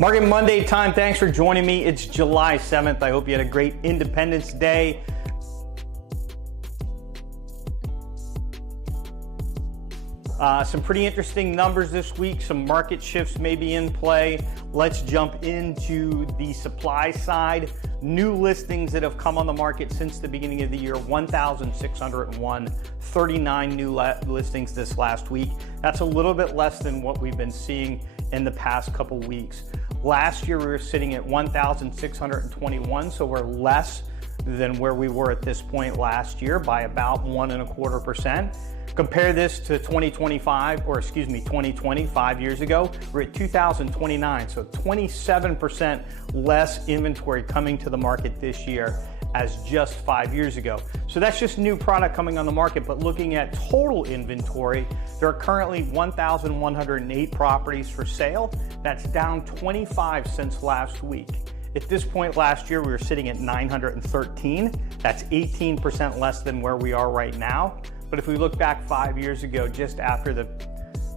Market Monday time. Thanks for joining me. It's July 7th. I hope you had a great Independence Day. Some pretty interesting numbers this week. Some market shifts may be in play. Let's jump into the supply side. New listings that have come on the market since the beginning of the year, 1,601, 39 new listings this last week. That's a little bit less than what we've been seeing in the past couple weeks. Last year we were sitting at 1,621, so we're less than where we were at this point last year by about 1.25%. Compare this to 2020, 5 years ago, we're at 2,029, so 27% less inventory coming to the market this year as just 5 years ago. So that's just new product coming on the market, but looking at total inventory, there are currently 1,108 properties for sale. That's down 25 since last week. At this point last year, we were sitting at 913. That's 18% less than where we are right now. But if we look back 5 years ago, just after the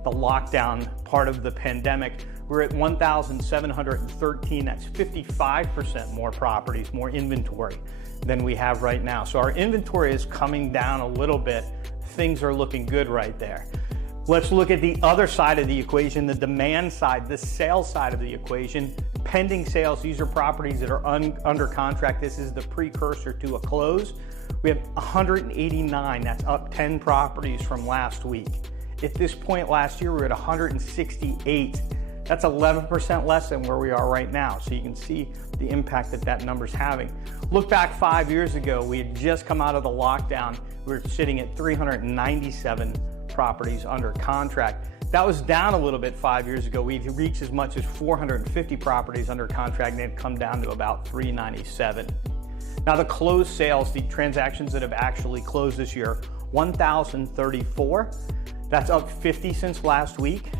lockdown part of the pandemic, we're at 1,713. That's 55% more properties, more inventory than we have right now. So our inventory is coming down a little bit. Things are looking good right there. Let's look at the other side of the equation, the demand side, the sales side of the equation. Pending sales, these are properties that are under contract. This is the precursor to a close. We have 189, that's up 10 properties from last week. At this point last year, we were at 168. That's 11% less than where we are right now. So you can see the impact that that number's having. Look back 5 years ago, we had just come out of the lockdown. We were sitting at 397 properties under contract. That was down a little bit 5 years ago. We'd reached as much as 450 properties under contract and they'd come down to about 397. Now the closed sales, the transactions that have actually closed this year, 1,034. That's up 50 since last week.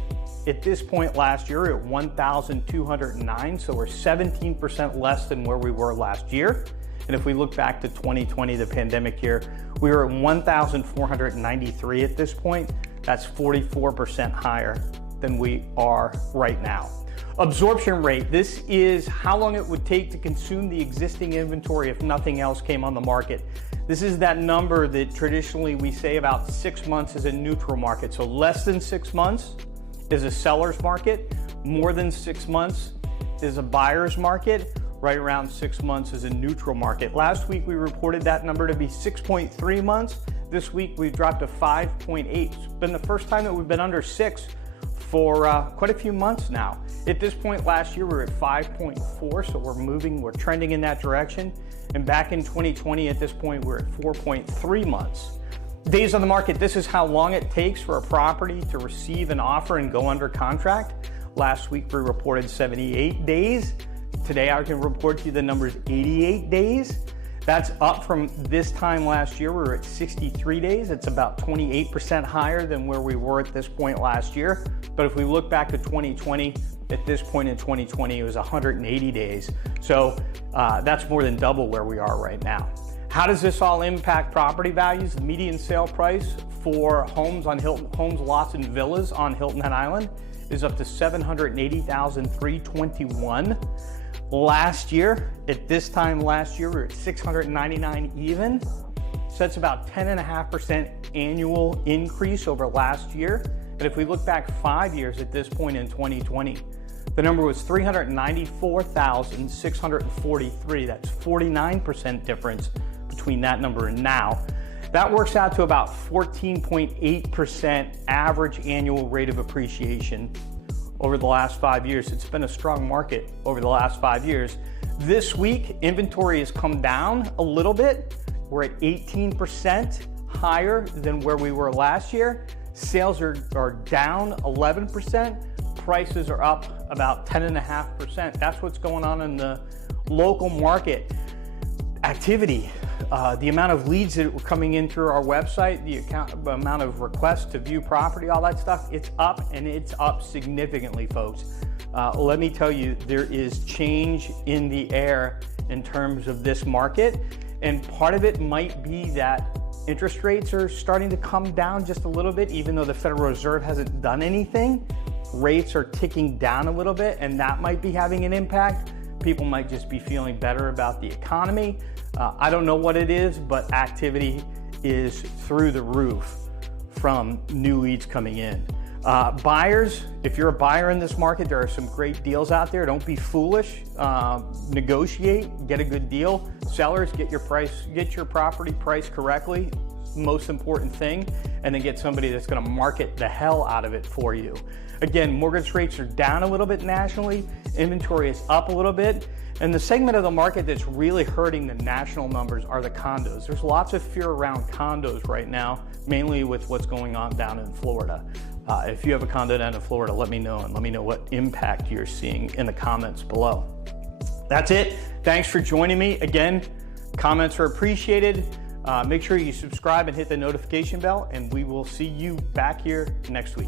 At this point last year, we were at 1,209, so we're 17% less than where we were last year. And if we look back to 2020, the pandemic year, we were at 1,493 at this point. That's 44% higher than we are right now. Absorption rate, this is how long it would take to consume the existing inventory if nothing else came on the market. This is that number that traditionally we say about 6 months is a neutral market. So less than 6 months is a seller's market, more than 6 months is a buyer's market, right around 6 months is a neutral market. Last week we reported that number to be 6.3 months. This week we've dropped to 5.8. It's been the first time that we've been under 6 for quite a few months now. At this point last year, we were at 5.4, so we're trending in that direction. And back in 2020, at this point, we're at 4.3 months. Days on the market, this is how long it takes for a property to receive an offer and go under contract. Last week, we reported 78 days. Today, I can report to you the number is 88 days. That's up from this time last year. We were at 63 days. It's about 28% higher than where we were at this point last year. But if we look back to 2020, at this point in 2020, it was 180 days. So that's more than double where we are right now. How does this all impact property values? The median sale price for homes on Hilton, homes, lots, and villas on Hilton Head Island is up to $780,321. Last year, at this time last year, we were at 699 even. So that's about 10.5% annual increase over last year. But if we look back 5 years at this point in 2020, the number was 394,643. That's 49% difference between that number and now. That works out to about 14.8% average annual rate of appreciation over the last 5 years. It's been a strong market over the last 5 years. This week, inventory has come down a little bit. We're at 18% higher than where we were last year. Sales are down 11%. Prices are up about 10.5%. That's what's going on in the local market. Activity, the amount of leads that were coming in through our website, the amount of requests to view property, all that stuff, it's up, and it's up significantly, folks. Let me tell you, there is change in the air in terms of this market, and part of it might be that interest rates are starting to come down just a little bit, even though the Federal Reserve hasn't done anything. rates are ticking down a little bit, and that might be having an impact. People might just be feeling better about the economy. I don't know what it is, but activity is through the roof from new leads coming in. Buyers, if you're a buyer in this market, there are some great deals out there. Don't be foolish. Negotiate, get a good deal. Sellers, get your property priced correctly. Most important thing, and then get somebody that's going to market the hell out of it for you. Again, mortgage rates are down a little bit nationally, inventory is up a little bit, and the segment of the market that's really hurting the national numbers are the condos. There's lots of fear around condos right now, mainly with what's going on down in Florida. If you have a condo down in Florida, let me know, and let me know what impact you're seeing in the comments below. That's it. Thanks for joining me. Again, comments are appreciated. Make sure you subscribe and hit the notification bell, and we will see you back here next week.